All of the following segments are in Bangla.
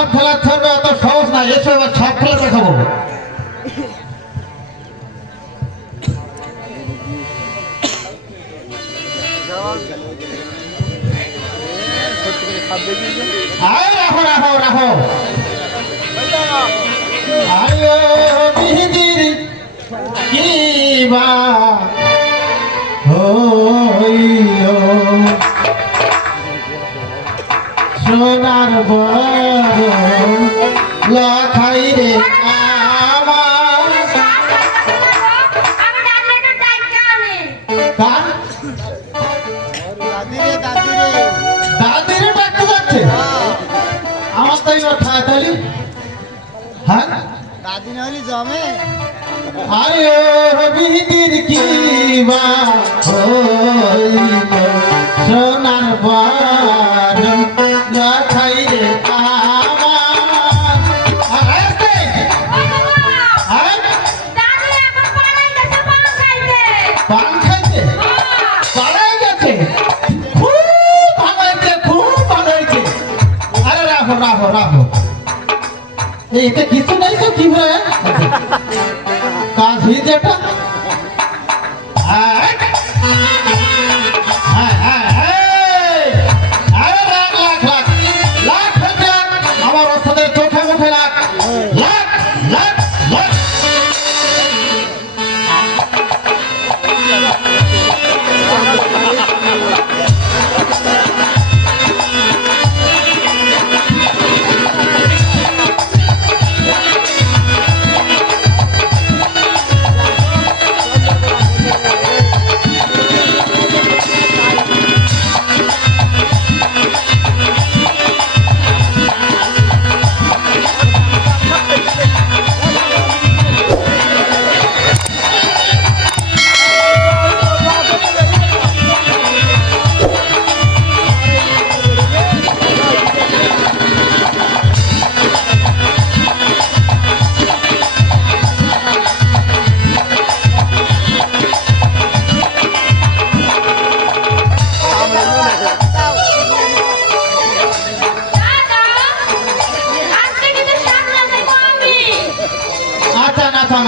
সাপ ফেলার জন্য অত সহজ না, এসব সাপ ফেলা দেখাবো। রাখো রাখো রাখো। আয়ো বিহিদির কিবা হইল সোনার বড় লাখাই রে আমার দাদিরে ডাকতে যাচ্ছে। আমার তাই ঠায় তালি হ্যাঁ দাদি না হলে জমে। আয়ো বিহিদির কিবা হইল সোনার বড় লাখাই রে রাখো রাখো। এতে কিছু নেই তো কি হয় কাজ হয়ে যেটা আমার ওষুধের চোখে মুখে লাখ লাখ লাখ লাখ।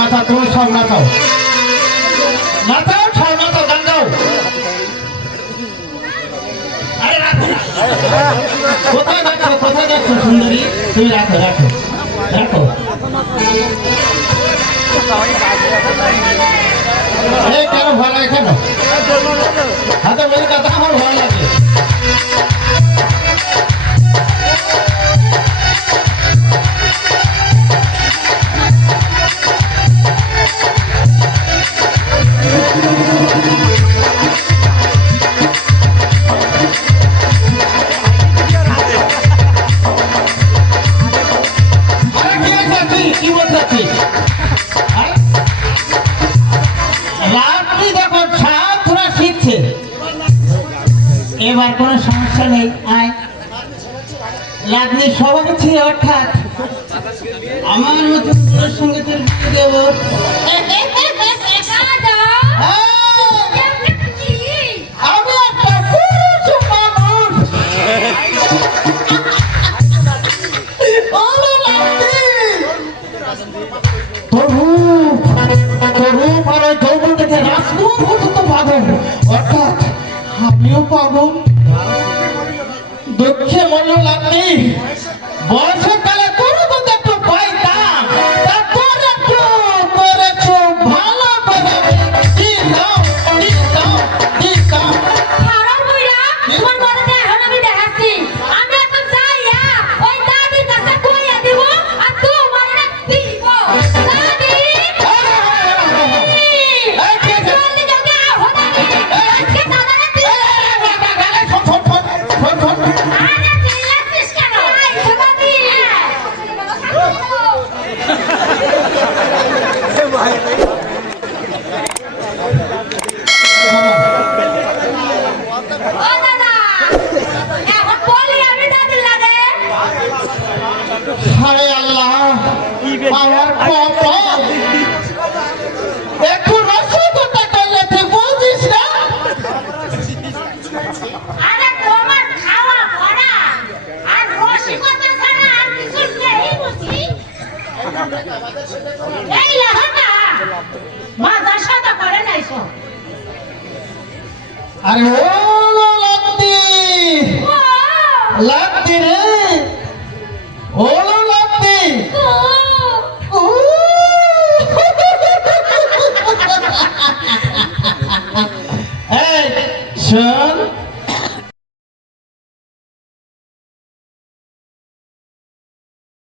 মাথা তুমি সব নাচাও নাচাও সব নাচাও গান গাও। কোথায় যাচ্ছ সুন্দরী তুমি রাখো রাখো রাখো। এই কেন ভালো লাগে কেন হাতে বলি কথা আমার ভালো লাগে। এবার কোনো সমস্যা নেই। আয় লাগলে সবার ছিল অর্থাৎ আমার মতন তোর সঙ্গে তোর বিয়ে দেব। আমি একটা পুরুষ মানুষ। তোর রূপ আর ওই যৌবন দেখে রাজকুমার পর্যন্ত পাগল, অর্থাৎ আমিও পাগল। দুঃখে মনে লাগনি বর্ষাকালে তোর মতো একটু পাইতাম তা তোর একটু ভালো করে দিতাম দিতাম দিতাম। তোমার বড়তে এখন আমি দেখাচ্ছি আমি এখন যাইয়া ওই দাদির কাছে কইয়া দিব আর তোমার না দিব। দাদি জলদি জলদি আও দাদি আজকে দাদা না দিব। আরে চিল্লাচ্ছিস কেন? দাদি আরে ও লাত্তি ও লাত্তি রে ও লাত্তি ও ও এই শোন